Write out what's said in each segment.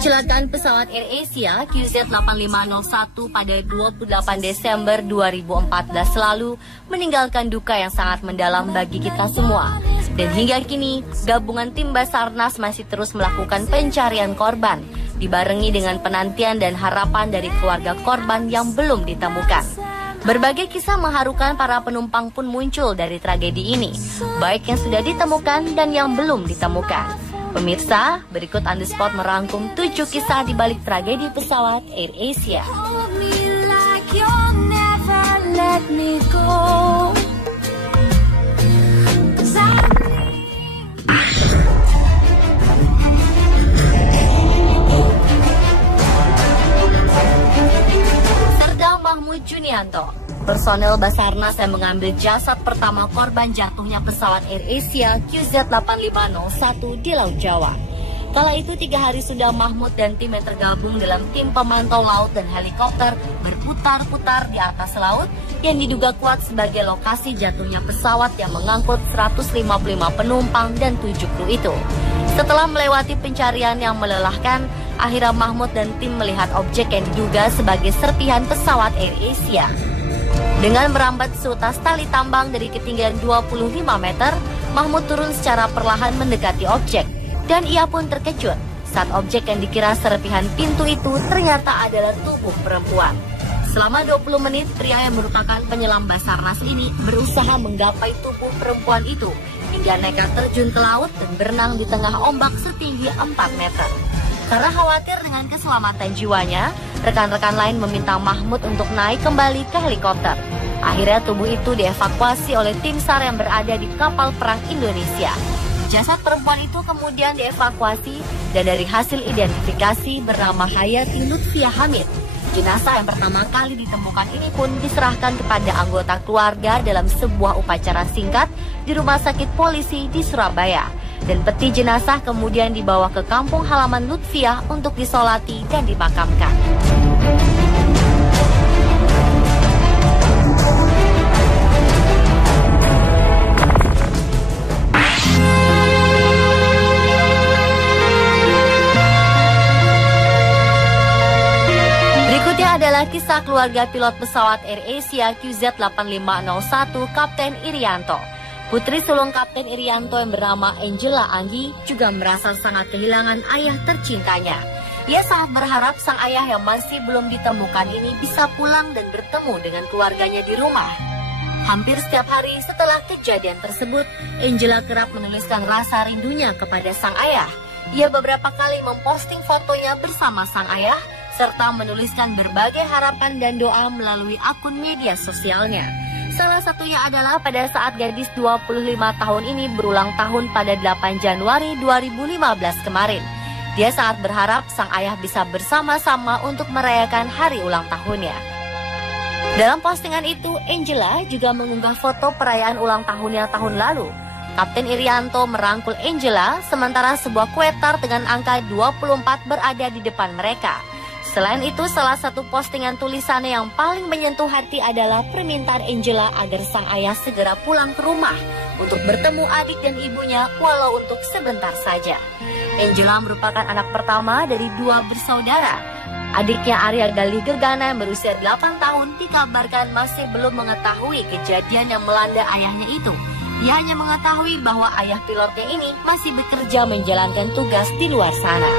Kecelakaan pesawat AirAsia QZ8501 pada 28 Desember 2014 lalu meninggalkan duka yang sangat mendalam bagi kita semua. Dan hingga kini, gabungan tim Basarnas masih terus melakukan pencarian korban, dibarengi dengan penantian dan harapan dari keluarga korban yang belum ditemukan. Berbagai kisah mengharukan para penumpang pun muncul dari tragedi ini, baik yang sudah ditemukan dan yang belum ditemukan. Pemirsa, berikut On The Spot merangkum 7 kisah di balik tragedi pesawat AirAsia. Serda Mahmud Junianto, personel Basarnas yang mengambil jasad pertama korban jatuhnya pesawat AirAsia QZ8501 di Laut Jawa. Kala itu 3 hari sudah Mahmud dan tim yang tergabung dalam tim pemantau laut dan helikopter berputar-putar di atas laut yang diduga kuat sebagai lokasi jatuhnya pesawat yang mengangkut 155 penumpang dan 7 kru itu. Setelah melewati pencarian yang melelahkan, akhirnya Mahmud dan tim melihat objek yang diduga sebagai serpihan pesawat AirAsia. Dengan merambat seutas tali tambang dari ketinggian 25 meter, Mahmud turun secara perlahan mendekati objek. Dan ia pun terkejut saat objek yang dikira serpihan pintu itu ternyata adalah tubuh perempuan. Selama 20 menit, pria yang merupakan penyelam Basarnas ini berusaha menggapai tubuh perempuan itu hingga nekat terjun ke laut dan berenang di tengah ombak setinggi 4 meter. Karena khawatir dengan keselamatan jiwanya, rekan-rekan lain meminta Mahmud untuk naik kembali ke helikopter. Akhirnya tubuh itu dievakuasi oleh tim SAR yang berada di kapal perang Indonesia. Jasad perempuan itu kemudian dievakuasi dan dari hasil identifikasi bernama Hayati Lutfiah Hamid. Jenazah yang pertama kali ditemukan ini pun diserahkan kepada anggota keluarga dalam sebuah upacara singkat di Rumah Sakit Polisi di Surabaya. Dan peti jenazah kemudian dibawa ke kampung halaman Lutfiah untuk disolati dan dimakamkan. Berikutnya adalah kisah keluarga pilot pesawat AirAsia QZ8501 Kapten Irianto. Putri sulung Kapten Irianto yang bernama Angela Anggi juga merasa sangat kehilangan ayah tercintanya. Ia sangat berharap sang ayah yang masih belum ditemukan ini bisa pulang dan bertemu dengan keluarganya di rumah. Hampir setiap hari setelah kejadian tersebut, Angela kerap menuliskan rasa rindunya kepada sang ayah. Ia beberapa kali memposting fotonya bersama sang ayah, serta menuliskan berbagai harapan dan doa melalui akun media sosialnya. Salah satunya adalah pada saat gadis 25 tahun ini berulang tahun pada 8 Januari 2015 kemarin. Dia sangat berharap sang ayah bisa bersama-sama untuk merayakan hari ulang tahunnya. Dalam postingan itu, Angela juga mengunggah foto perayaan ulang tahunnya tahun lalu. Kapten Irianto merangkul Angela, sementara sebuah kue tart dengan angka 24 berada di depan mereka. Selain itu, salah satu postingan tulisannya yang paling menyentuh hati adalah permintaan Angela agar sang ayah segera pulang ke rumah untuk bertemu adik dan ibunya walau untuk sebentar saja. Angela merupakan anak pertama dari 2 bersaudara. Adiknya Arya Galih Gergana yang berusia 8 tahun dikabarkan masih belum mengetahui kejadian yang melanda ayahnya itu. Ia hanya mengetahui bahwa ayah pilotnya ini masih bekerja menjalankan tugas di luar sana.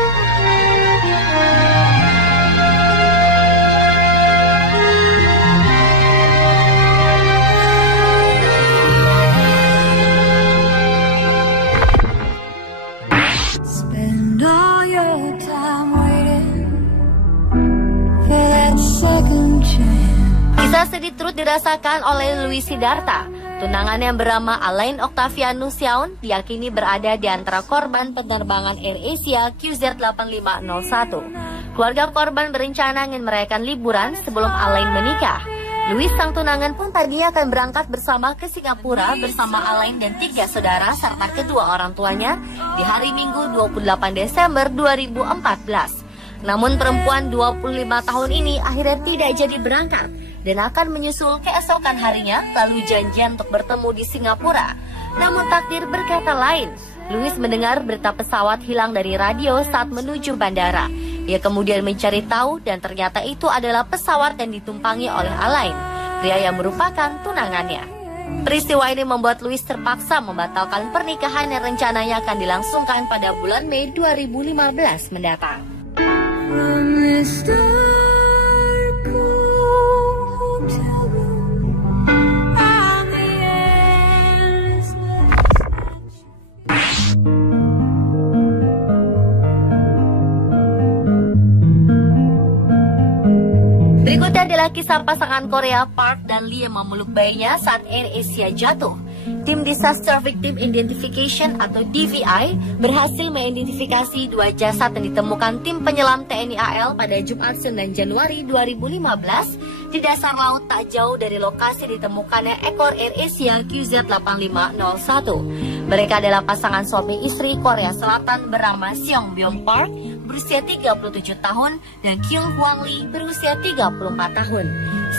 Kisah sedih turut dirasakan oleh Louis Sidarta. Tunangan yang bernama Alain Octavianus Yaun diyakini berada di antara korban penerbangan AirAsia QZ8501. Keluarga korban berencana ingin merayakan liburan sebelum Alain menikah. Louis sang tunangan pun tadinya akan berangkat bersama ke Singapura bersama Alain dan 3 saudara serta kedua orang tuanya di hari Minggu 28 Desember 2014. Namun perempuan 25 tahun ini akhirnya tidak jadi berangkat dan akan menyusul keesokan harinya lalu janjian untuk bertemu di Singapura. Namun takdir berkata lain. Louis mendengar berita pesawat hilang dari radio saat menuju bandara. Ia kemudian mencari tahu dan ternyata itu adalah pesawat yang ditumpangi oleh Alain, pria yang merupakan tunangannya. Peristiwa ini membuat Louis terpaksa membatalkan pernikahan yang rencananya akan dilangsungkan pada bulan Mei 2015 mendatang. Berikutnya adalah kisah pasangan Korea Park dan Lee yang memeluk bayinya saat AirAsia jatuh. Tim Disaster Victim Identification atau DVI berhasil mengidentifikasi 2 jasad yang ditemukan tim penyelam TNI AL pada Jumat 9 Januari 2015 di dasar laut tak jauh dari lokasi ditemukannya ekor AirAsia QZ8501. Mereka adalah pasangan suami istri Korea Selatan bernama Seong Byung Park berusia 37 tahun dan Kyung Hwang Lee berusia 34 tahun.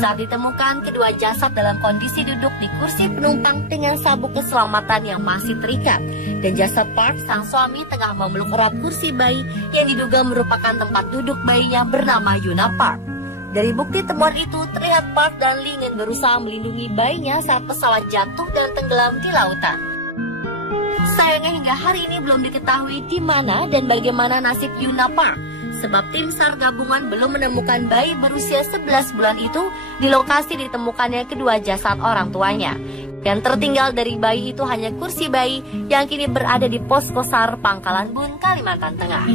Saat ditemukan, kedua jasad dalam kondisi duduk di kursi penumpang dengan sabuk keselamatan yang masih terikat. Dan jasad Park, sang suami, tengah memeluk erat kursi bayi yang diduga merupakan tempat duduk bayinya bernama Yuna Park. Dari bukti temuan itu, terlihat Park dan Lee ingin berusaha melindungi bayinya saat pesawat jatuh dan tenggelam di lautan. Sayangnya hingga hari ini belum diketahui di mana dan bagaimana nasib Yuna Park, sebab tim SAR gabungan belum menemukan bayi berusia 11 bulan itu di lokasi ditemukannya kedua jasad orang tuanya. Yang tertinggal dari bayi itu hanya kursi bayi yang kini berada di posko SAR Pangkalan Bun, Kalimantan Tengah.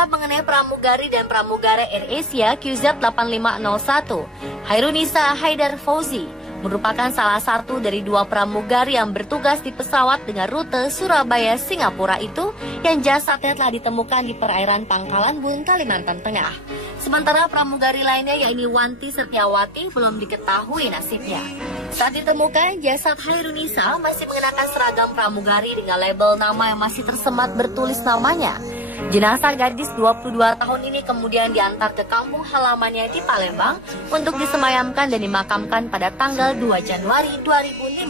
Mengenai pramugari dan pramugara AirAsia QZ8501, Hairunisa Haidar Fauzi merupakan salah satu dari 2 pramugari yang bertugas di pesawat dengan rute Surabaya Singapura itu yang jasadnya telah ditemukan di perairan Pangkalan Bun, Kalimantan Tengah. Sementara pramugari lainnya yaitu Wanti Setiawati belum diketahui nasibnya. Saat ditemukan, jasad Hairunisa masih mengenakan seragam pramugari dengan label nama yang masih tersemat bertulis namanya. Jenazah gadis 22 tahun ini kemudian diantar ke kampung halamannya di Palembang untuk disemayamkan dan dimakamkan pada tanggal 2 Januari 2015.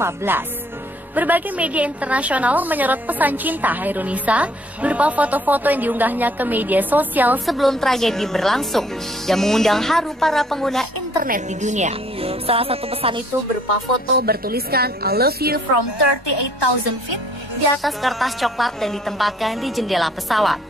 Berbagai media internasional menyorot pesan cinta Hairunisa berupa foto-foto yang diunggahnya ke media sosial sebelum tragedi berlangsung yang mengundang haru para pengguna internet di dunia. Salah satu pesan itu berupa foto bertuliskan I love you from 38,000 feet di atas kertas coklat dan ditempatkan di jendela pesawat.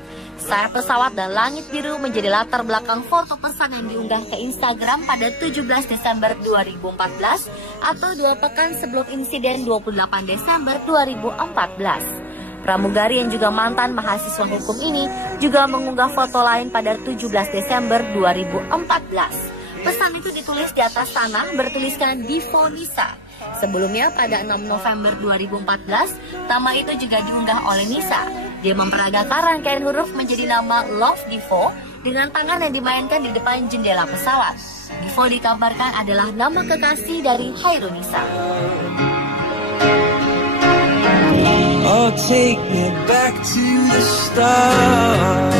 Sayap pesawat dan langit biru menjadi latar belakang foto pesan yang diunggah ke Instagram pada 17 Desember 2014 atau 2 pekan sebelum insiden 28 Desember 2014. Pramugari yang juga mantan mahasiswa hukum ini juga mengunggah foto lain pada 17 Desember 2014. Pesan itu ditulis di atas tanah bertuliskan Divo Nisa. Sebelumnya pada 6 November 2014, nama itu juga diunggah oleh Nisa. Dia memperagakan rangkaian huruf menjadi nama Love Divo dengan tangan yang dimainkan di depan jendela pesawat. Divo dikabarkan adalah nama kekasih dari Hairunisa. Oh, take me back to the start.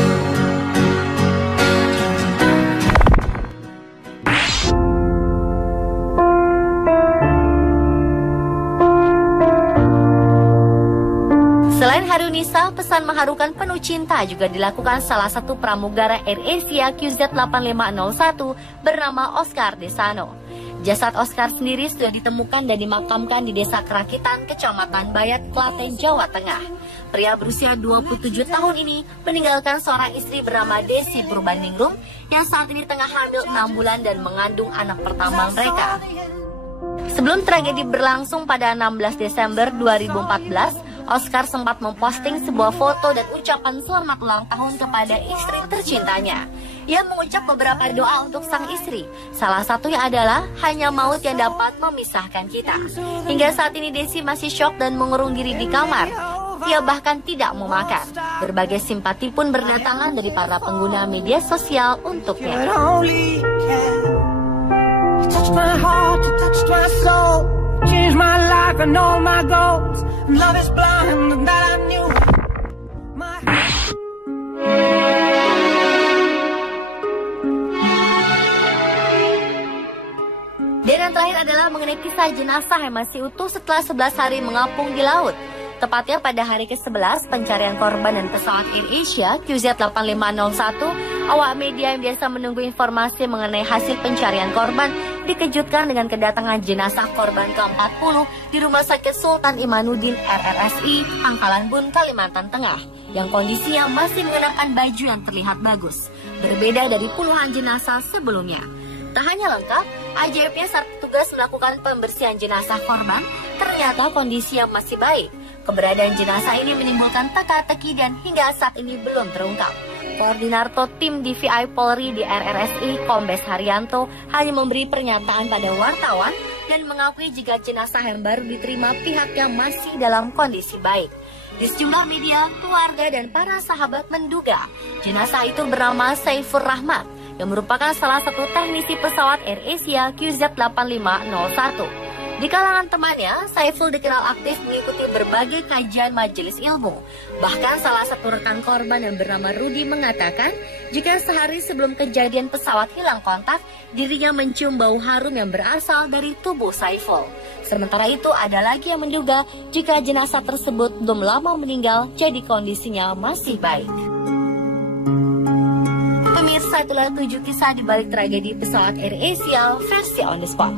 Selain Hairunisa, pesan mengharukan penuh cinta juga dilakukan salah satu pramugara AirAsia QZ8501 bernama Oscar Desano. Jasad Oscar sendiri sudah ditemukan dan dimakamkan di Desa Kerakitan, Kecamatan Bayat, Klaten, Jawa Tengah. Pria berusia 27 tahun ini meninggalkan seorang istri bernama Desi Purbaningrum yang saat ini tengah hamil 6 bulan dan mengandung anak pertama mereka. Sebelum tragedi berlangsung pada 16 Desember 2014, Oscar sempat memposting sebuah foto dan ucapan selamat ulang tahun kepada istri tercintanya. Ia mengucap beberapa doa untuk sang istri. Salah satunya adalah hanya maut yang dapat memisahkan kita. Hingga saat ini Desi masih syok dan mengurung diri di kamar. Ia bahkan tidak mau makan. Berbagai simpati pun berdatangan dari para pengguna media sosial untuknya. Change my life and all my goals. Love is blind and that I knew. Dan yang terakhir adalah mengenai kisah jenazah yang masih utuh setelah 11 hari mengapung di laut. Tepatnya pada hari ke-11 pencarian korban dan pesawat AirAsia QZ8501, awak media yang biasa menunggu informasi mengenai hasil pencarian korban dikejutkan dengan kedatangan jenazah korban ke-40 di Rumah Sakit Sultan Imanuddin RRSI, Pangkalan Bun, Kalimantan Tengah, yang kondisinya masih mengenakan baju yang terlihat bagus, berbeda dari puluhan jenazah sebelumnya. Tak hanya lengkap, ajaibnya saat petugas melakukan pembersihan jenazah korban, ternyata kondisinya masih baik. Keberadaan jenazah ini menimbulkan teka-teki dan hingga saat ini belum terungkap. Koordinator tim DVI Polri di RRSI, Kombes Haryanto, hanya memberi pernyataan pada wartawan dan mengakui jika jenazah yang baru diterima pihaknya masih dalam kondisi baik. Di sejumlah media, keluarga dan para sahabat menduga jenazah itu bernama Saifur Rahmat, yang merupakan salah satu teknisi pesawat AirAsia QZ8501. Di kalangan temannya, Saiful dikenal aktif mengikuti berbagai kajian majelis ilmu. Bahkan salah satu rekan korban yang bernama Rudi mengatakan, jika sehari sebelum kejadian pesawat hilang kontak, dirinya mencium bau harum yang berasal dari tubuh Saiful. Sementara itu, ada lagi yang menduga jika jenazah tersebut belum lama meninggal, jadi kondisinya masih baik. Pemirsa, itulah 7 kisah di balik tragedi pesawat AirAsia versi On The Spot.